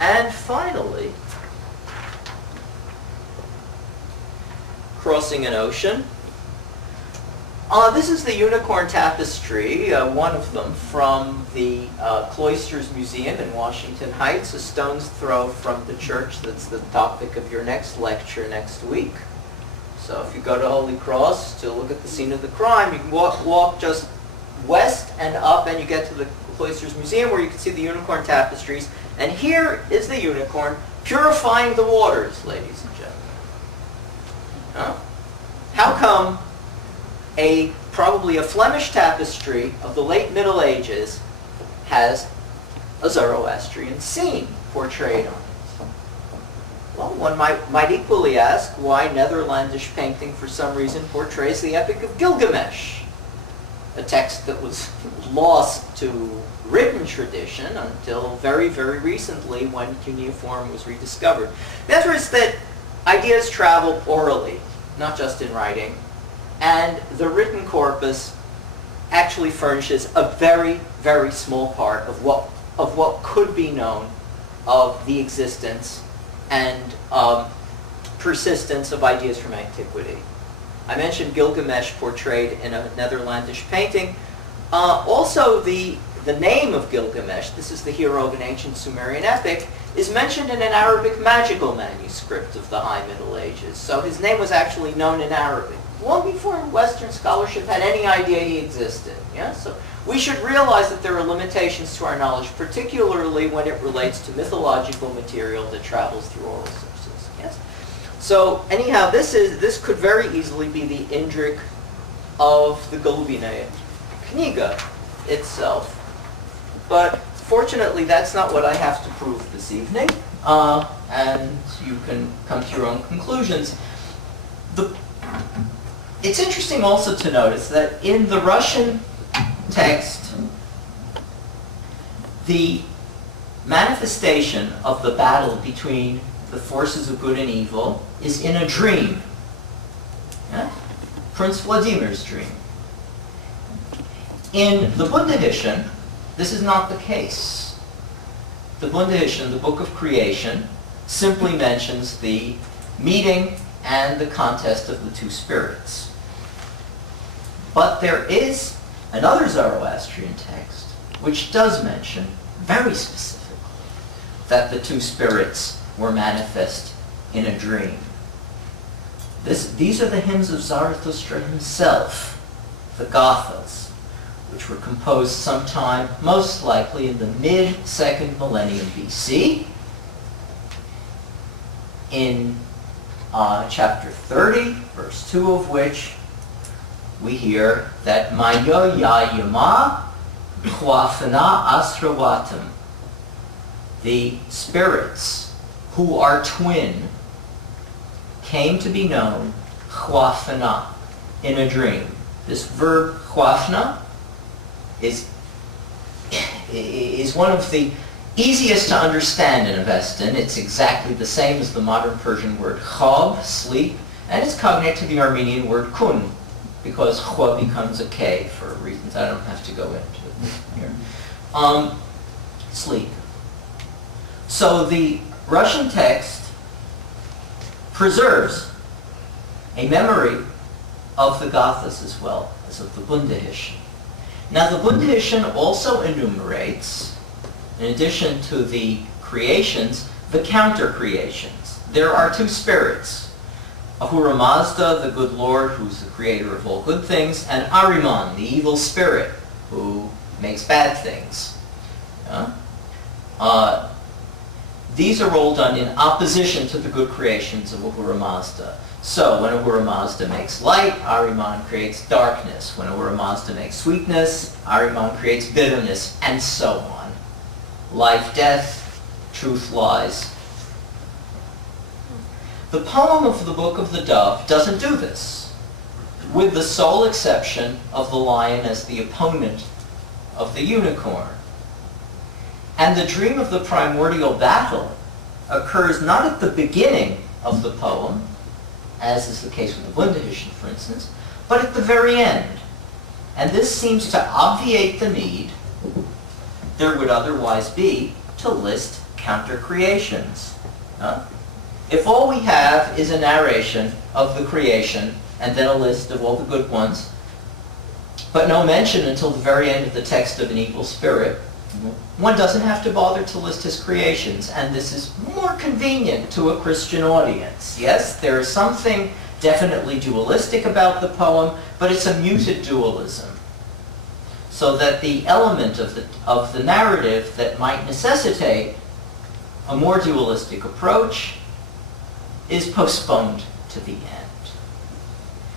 And finally, crossing an ocean. This is the unicorn tapestry, one of them, from the Cloisters Museum in Washington Heights, a stone's throw from the church. That's the topic of your next lecture next week. So if you go to Holy Cross to look at the scene of the crime, you can walk just west and up, and you get to the Cloisters Museum where you can see the unicorn tapestries. And here is the unicorn purifying the waters, ladies and gentlemen. Huh? How come probably a Flemish tapestry of the late Middle Ages has a Zoroastrian scene portrayed on it? Well, one might equally ask why Netherlandish painting for some reason portrays the Epic of Gilgamesh, a text that was lost to written tradition until very, very recently when cuneiform was rediscovered. The answer is that ideas travel orally, not just in writing, and the written corpus actually furnishes a very, very small part of what could be known of the existence and persistence of ideas from antiquity. I mentioned Gilgamesh portrayed in a Netherlandish painting. Also, the name of Gilgamesh, this is the hero of an ancient Sumerian epic, is mentioned in an Arabic magical manuscript of the High Middle Ages. So his name was actually known in Arabic, long before Western scholarship had any idea he existed. Yeah? So we should realize that there are limitations to our knowledge, particularly when it relates to mythological material that travels through oral sources. Yes? So anyhow, this could very easily be the Indrik of the Golubinaia kniga itself. But fortunately, that's not what I have to prove this evening, and you can come to your own conclusions. It's interesting also to notice that in the Russian text, the manifestation of the battle between the forces of good and evil is in a dream. Yeah? Prince Vladimir's dream. In the Bundahishn, this is not the case. The Bundahishn, the Book of Creation, simply mentions the meeting and the contest of the two spirits. But there is another Zoroastrian text which does mention very specifically that the two spirits were manifest in a dream. These are the hymns of Zarathustra himself, the Gathas, which were composed sometime, most likely in the mid-2nd millennium BC. In chapter 30, verse 2 of which we hear that Mayo ya yama chwafana asravatam, the spirits who are twin came to be known chwafana, in a dream. This verb chwafna is one of the easiest to understand in Avestan. It's exactly the same as the modern Persian word chob, sleep, and it's cognate to the Armenian word kun, because chwa becomes a k for reasons I don't have to go into here. Sleep. So the Russian text preserves a memory of the Gathas as well as of the Bundahishn. Now the Bundahishn also enumerates, in addition to the creations, the counter-creations. There are two spirits, Ahura Mazda, the good Lord, who's the creator of all good things, and Ahriman, the evil spirit, who makes bad things. These are all done in opposition to the good creations of Ahura Mazda. So when Ahura Mazda makes light, Ahriman creates darkness. When Ahura Mazda makes sweetness, Ahriman creates bitterness, and so on. Life, death, truth, lies. The poem of the Book of the Dove doesn't do this, with the sole exception of the lion as the opponent of the unicorn. And the dream of the primordial battle occurs not at the beginning of the poem, as is the case with the Bundahishn, for instance, but at the very end. And this seems to obviate the need there would otherwise be to list counter-creations. If all we have is a narration of the creation and then a list of all the good ones, but no mention until the very end of the text of an evil spirit, one doesn't have to bother to list his creations, and this is more convenient to a Christian audience. Yes, there is something definitely dualistic about the poem, but it's a muted dualism, so that the element of the narrative that might necessitate a more dualistic approach is postponed to the end.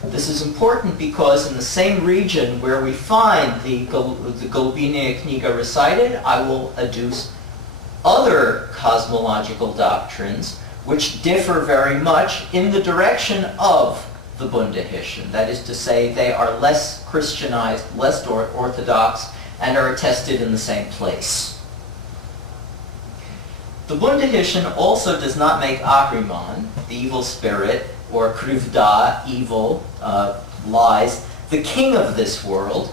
This is important because in the same region where we find the Golubinaia kniga recited, I will adduce other cosmological doctrines which differ very much in the direction of the Bundahischen. That is to say, they are less Christianized, less orthodox, and are attested in the same place. The Bundahischen also does not make Ahriman, the evil spirit, or Krivda, evil, lies, the king of this world.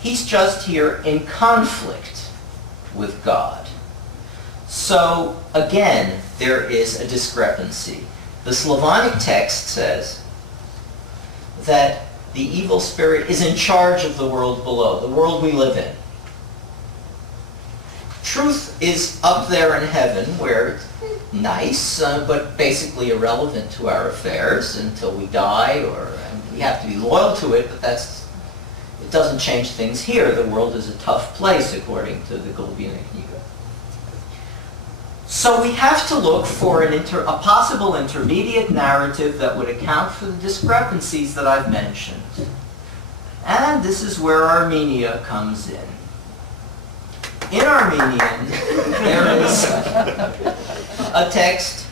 He's just here in conflict with God. So, again, there is a discrepancy. The Slavonic text says that the evil spirit is in charge of the world below, the world we live in. Truth is up there in heaven, where it's nice, but basically irrelevant to our affairs until we die, or we have to be loyal to it, but it doesn't change things here. The world is a tough place, according to the Golubinaia kniga. So we have to look for a possible intermediate narrative that would account for the discrepancies that I've mentioned. And this is where Armenia comes in. In Armenian, there is a text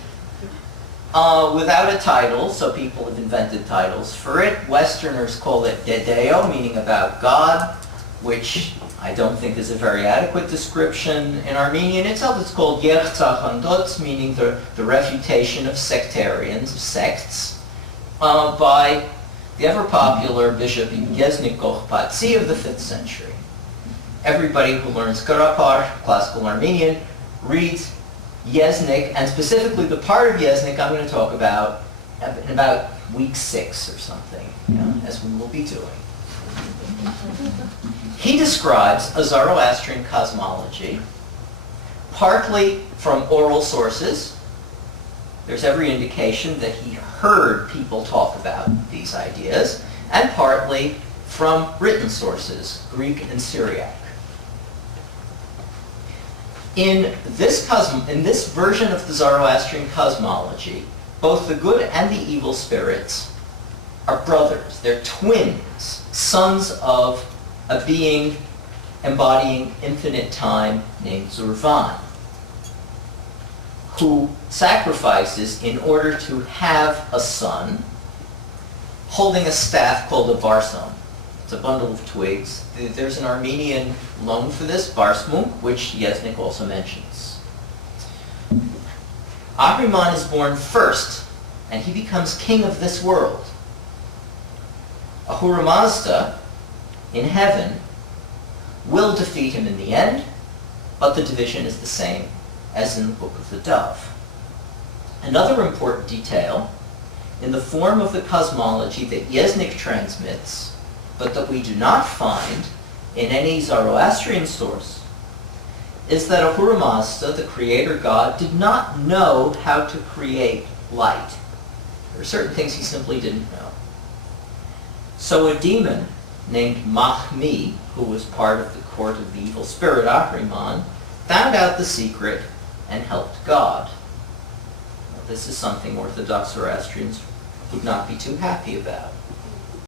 without a title, so people have invented titles for it. Westerners call it Dedeo, meaning about God, which I don't think is a very adequate description. In Armenian itself, it's called Yertzach, meaning the refutation of sectarians, of sects, by the ever-popular Bishop Yeznik Gochpatsi of the 5th century. Everybody who learns Karapar, classical Armenian, reads Yeznik, and specifically the part of Yeznik I'm going to talk about in about week 6 or something, as we will be doing. He describes a Zoroastrian cosmology, partly from oral sources. There's every indication that he heard people talk about these ideas, and partly from written sources, Greek and Syriac. In this version of the Zoroastrian cosmology, both the good and the evil spirits are brothers. They're twins, sons of a being embodying infinite time named Zurvan, who sacrifices in order to have a son, holding a staff called a barsom. It's a bundle of twigs. There's an Armenian loan for this, barsmunk, which Yeznik also mentions. Ahriman is born first, and he becomes king of this world. Ahura Mazda, in heaven, will defeat him in the end, but the division is the same as in the Book of the Dove. Another important detail, in the form of the cosmology that Yeznik transmits, but that we do not find in any Zoroastrian source, is that Ahura Mazda, the creator god, did not know how to create light. There are certain things he simply didn't know. So a demon named Mahmi, who was part of the court of the evil spirit Ahriman, found out the secret and helped God. Now, this is something Orthodox Zoroastrians would not be too happy about.